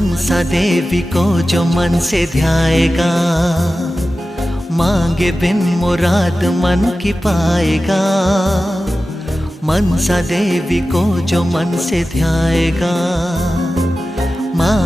मनसा देवी को जो मन से ध्याएगा, मांगे बिन मुराद मन की पाएगा। मनसा देवी को जो मन से ध्याएगा,